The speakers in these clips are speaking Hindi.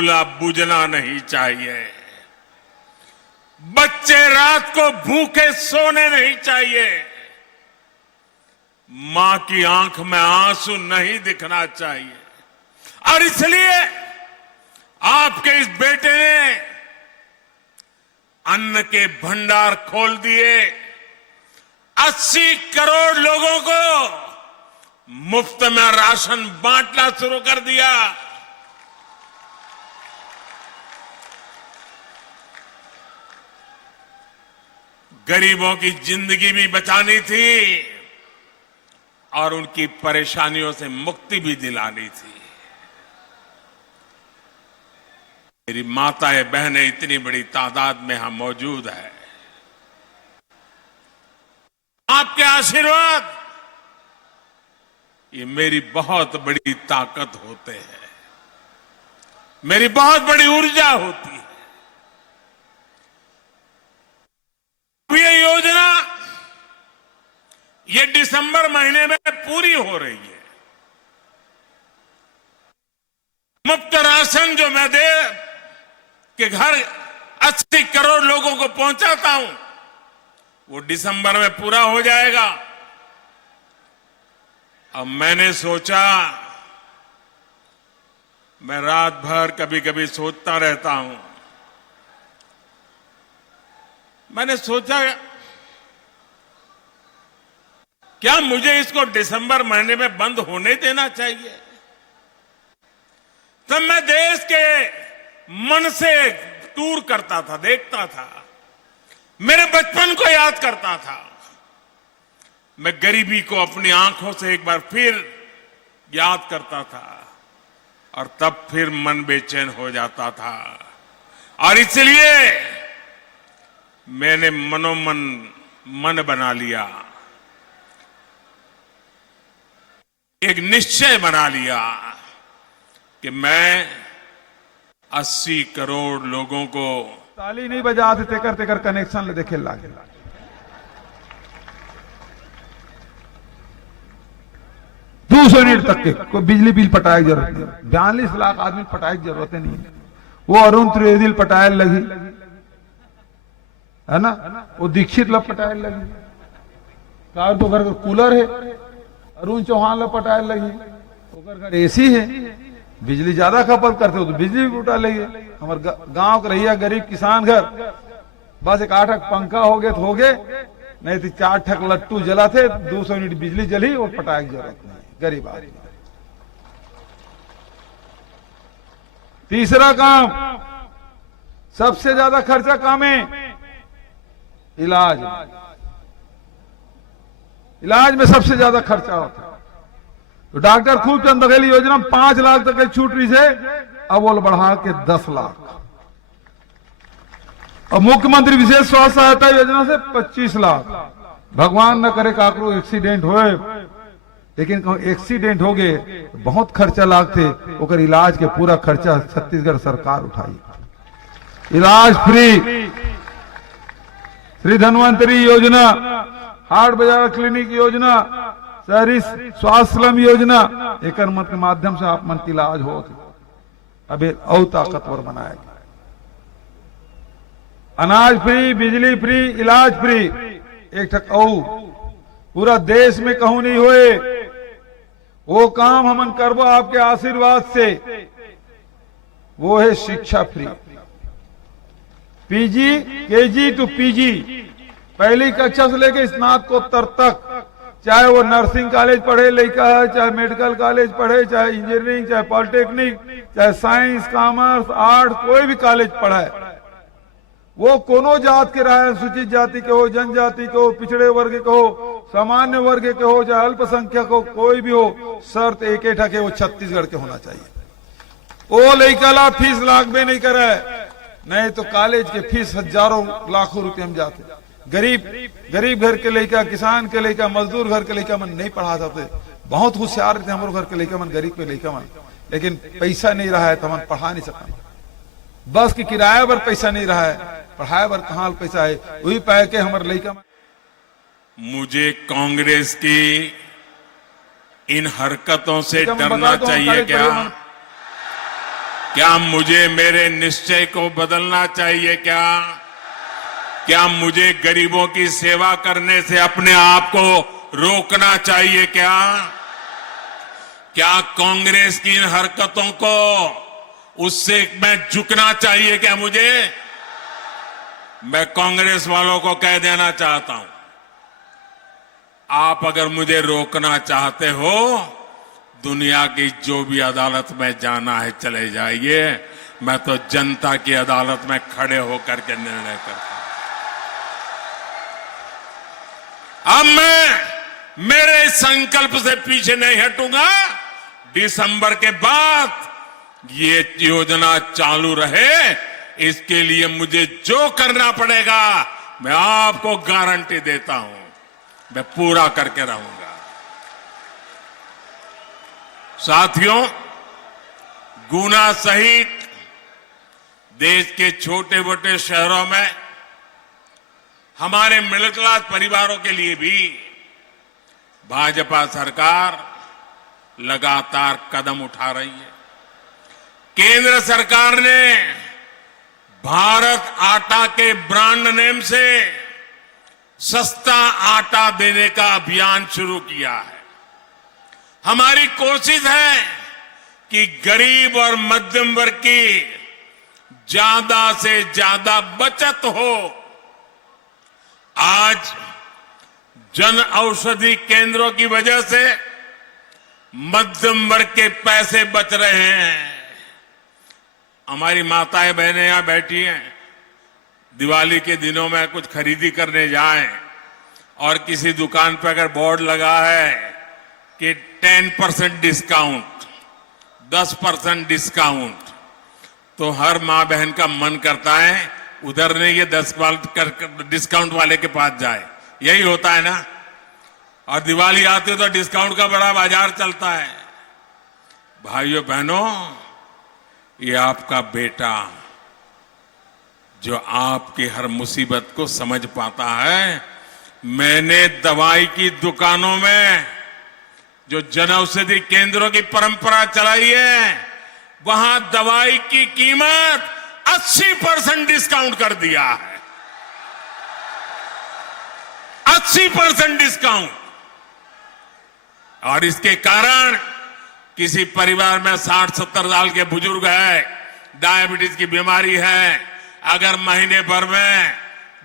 चूल्हा बुझना नहीं चाहिए। बच्चे रात को भूखे सोने नहीं चाहिए। मां की आंख में आंसू नहीं दिखना चाहिए। और इसलिए आपके इस बेटे ने अन्न के भंडार खोल दिए। 80 करोड़ लोगों को मुफ्त में राशन बांटना शुरू कर दिया। गरीबों की जिंदगी भी बचानी थी और उनकी परेशानियों से मुक्ति भी दिलानी थी। मेरी माताएं बहनें इतनी बड़ी तादाद में यहां मौजूद है। आपके आशीर्वाद ये मेरी बहुत बड़ी ताकत होते हैं, मेरी बहुत बड़ी ऊर्जा होती है। ये योजना ये दिसंबर महीने में पूरी हो रही है। मुफ्त राशन जो मैं दे के घर 80 करोड़ लोगों को पहुंचाता हूं, वो दिसंबर में पूरा हो जाएगा। अब मैंने सोचा, मैं रात भर कभी कभी सोचता रहता हूं, मैंने सोचा क्या मुझे इसको दिसंबर महीने में बंद होने देना चाहिए? तब मैं देश के मन से टूर करता था, देखता था, मेरे बचपन को याद करता था। मैं गरीबी को अपनी आंखों से एक बार फिर याद करता था और तब फिर मन बेचैन हो जाता था। और इसलिए मैंने मनोमन मन बना लिया, एक निश्चय बना लिया कि मैं 80 करोड़ लोगों को ताली नहीं बजाते तेकर तेकर कनेक्शन ले देखे लागे 200 यूनिट तक के कोई बिजली बिल पटाए की जरूरत नहीं। 42 लाख आदमी पटाए की जरूरत नहीं है। वो अरुण त्रिवेदी पटाए लगी है ना, वो दीक्षित लब पटाए लगी, कार तो घर कूलर है, अरुण चौहान लब पटाए लगी, घर एसी है, बिजली ज्यादा खपत करते हो तो बिजली भी उठा लेंगे। हमारे गांव का रहिया गरीब किसान घर बस एक 8 पंखा हो गए तो हो गए, नहीं तो 4 ठक लट्टू जला थे, 200 यूनिट बिजली जली और पटाए की जरूरत नहीं, गरीब आदमी। तीसरा काम, सबसे ज्यादा खर्चा काम है इलाज। इलाज में सबसे ज्यादा खर्चा होता है। तो डॉक्टर खूबचंद बघेल योजना 5 लाख तक की छूट रही है, अब वो बढ़ा के 10 लाख। और मुख्यमंत्री विशेष स्वास्थ्य सहायता योजना से 25 लाख। भगवान न करे काकरो एक्सीडेंट होए, लेकिन एक्सीडेंट हो गए तो बहुत खर्चा लागते, ओकर इलाज के पूरा खर्चा छत्तीसगढ़ सरकार उठाई। इलाज फ्री, श्री धन्वंतरी योजना, हाट बाजार क्लिनिक योजना, शहरी स्वास्थ्य स्लम योजना, एक के माध्यम से आप मन की इलाज हो अभी और ताकतवर बनाया गया। अनाज फ्री, बिजली फ्री, इलाज फ्री, एक ठक औ पूरा देश में कहूं नहीं होए। वो काम हमन करबो आपके आशीर्वाद से, वो है शिक्षा free. PG, KG to PG, पहली कक्षा से लेकर स्नातकोत्तर तक, चाहे वो नर्सिंग कॉलेज पढ़े लड़का है, चाहे मेडिकल कॉलेज पढ़े, चाहे इंजीनियरिंग, चाहे पॉलिटेक्निक, चाहे साइंस, कॉमर्स, आर्ट, कोई भी कॉलेज पढ़े, वो कोनो जात के रहे, अनुसूचित जाति के हो, जनजाति के हो, पिछड़े वर्ग के हो, सामान्य वर्ग के हो, चाहे अल्पसंख्यक हो, कोई भी हो, शर्त एक ही ठके वो छत्तीसगढ़ के होना चाहिए। वो लड़का ला फीस लाख में नहीं करे, नहीं तो कॉलेज के फीस हजारों लाखों रुपए में जाते। गरीब घर के लड़का, किसान के लड़का, मजदूर घर के लड़का मन नहीं पढ़ा सकते। बहुत होशियार थे हमारे घर के लड़का मन, गरीब के लड़का मन, लेकिन पैसा नहीं रहा है तो हम पढ़ा नहीं सकते। बस की किराया पर पैसा नहीं रहा है, पढ़ाए पर कहां पैसा है, वही पाए के हमारे लड़का। मुझे कांग्रेस की इन हरकतों से डरना चाहिए क्या? क्या मुझे मेरे निश्चय को बदलना चाहिए? क्या मुझे गरीबों की सेवा करने से अपने आप को रोकना चाहिए? क्या कांग्रेस की इन हरकतों को उससे मैं झुकना चाहिए? क्या मुझे? मैं कांग्रेस वालों को कह देना चाहता हूं, आप अगर मुझे रोकना चाहते हो, दुनिया की जो भी अदालत में जाना है चले जाइए, मैं तो जनता की अदालत में खड़े होकर के निर्णय करता हूं। अब मैं मेरे संकल्प से पीछे नहीं हटूंगा। दिसंबर के बाद ये योजना चालू रहे, इसके लिए मुझे जो करना पड़ेगा मैं आपको गारंटी देता हूं, मैं पूरा करके रहूंगा। साथियों, गुना सहित देश के छोटे मोटे शहरों में हमारे मिडिल क्लास परिवारों के लिए भी भाजपा सरकार लगातार कदम उठा रही है। केंद्र सरकार ने भारत आटा के ब्रांड नेम से सस्ता आटा देने का अभियान शुरू किया है। हमारी कोशिश है कि गरीब और मध्यम वर्ग की ज्यादा से ज्यादा बचत हो। आज जन औषधि केंद्रों की वजह से मध्यम वर्ग के पैसे बच रहे हैं। हमारी माताएं बहनें यहां बैठी हैं, दिवाली के दिनों में कुछ खरीदी करने जाएं और किसी दुकान पर अगर बोर्ड लगा है कि 10% डिस्काउंट, 10% डिस्काउंट, तो हर मां बहन का मन करता है उधर नहीं, ये 10% डिस्काउंट वाले के पास जाए। यही होता है ना। और दिवाली आती है तो डिस्काउंट का बड़ा बाजार चलता है। भाइयों बहनों, ये आपका बेटा जो आपकी हर मुसीबत को समझ पाता है। मैंने दवाई की दुकानों में जो जनऔषधि केंद्रों की परंपरा चलाई है, वहां दवाई की कीमत 80% डिस्काउंट कर दिया है। 80% डिस्काउंट। और इसके कारण किसी परिवार में 60-70 साल के बुजुर्ग है, डायबिटीज की बीमारी है, अगर महीने भर में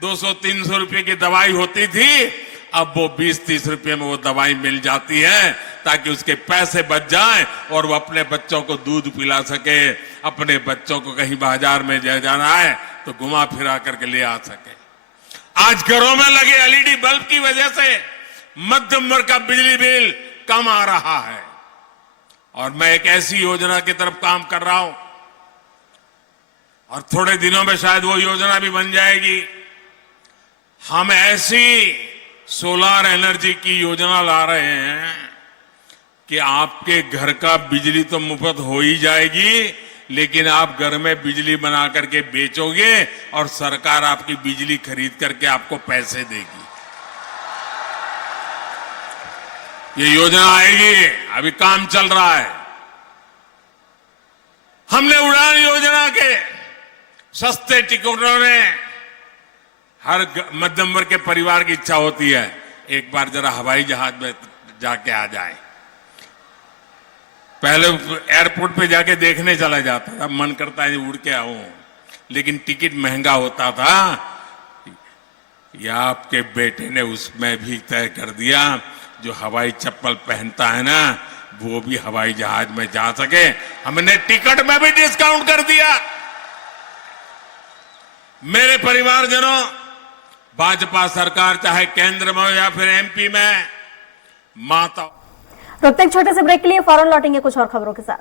200-300 रुपए की दवाई होती थी, अब वो 20-30 रुपए में वो दवाई मिल जाती है, ताकि उसके पैसे बच जाएं और वो अपने बच्चों को दूध पिला सके, अपने बच्चों को कहीं बाजार में जाना है तो घुमा फिरा करके ले आ सके। आज घरों में लगे एलईडी बल्ब की वजह से मध्यम वर्ग का बिजली बिल कम आ रहा है। और मैं एक ऐसी योजना की तरफ काम कर रहा हूं और थोड़े दिनों में शायद वो योजना भी बन जाएगी। हम ऐसी सोलर एनर्जी की योजना ला रहे हैं कि आपके घर का बिजली तो मुफ्त हो ही जाएगी, लेकिन आप घर में बिजली बना करके बेचोगे और सरकार आपकी बिजली खरीद करके आपको पैसे देगी। ये योजना आएगी, अभी काम चल रहा है। हमने उड़ान योजना के सस्ते टिकटों ने हर मध्यम वर्ग के परिवार की इच्छा होती है एक बार जरा हवाई जहाज में जाके आ जाए। पहले एयरपोर्ट पे जाके देखने चला जाता था, मन करता है उड़ के आऊं, लेकिन टिकट महंगा होता था। या आपके बेटे ने उसमें भी तय कर दिया, जो हवाई चप्पल पहनता है ना, वो भी हवाई जहाज में जा सके। हमने टिकट में भी डिस्काउंट कर दिया। मेरे परिवारजनों, भाजपा सरकार चाहे केंद्र में हो या फिर एमपी में, माता। रुकते एक छोटे से ब्रेक के लिए, फौरन लौटेंगे कुछ और खबरों के साथ।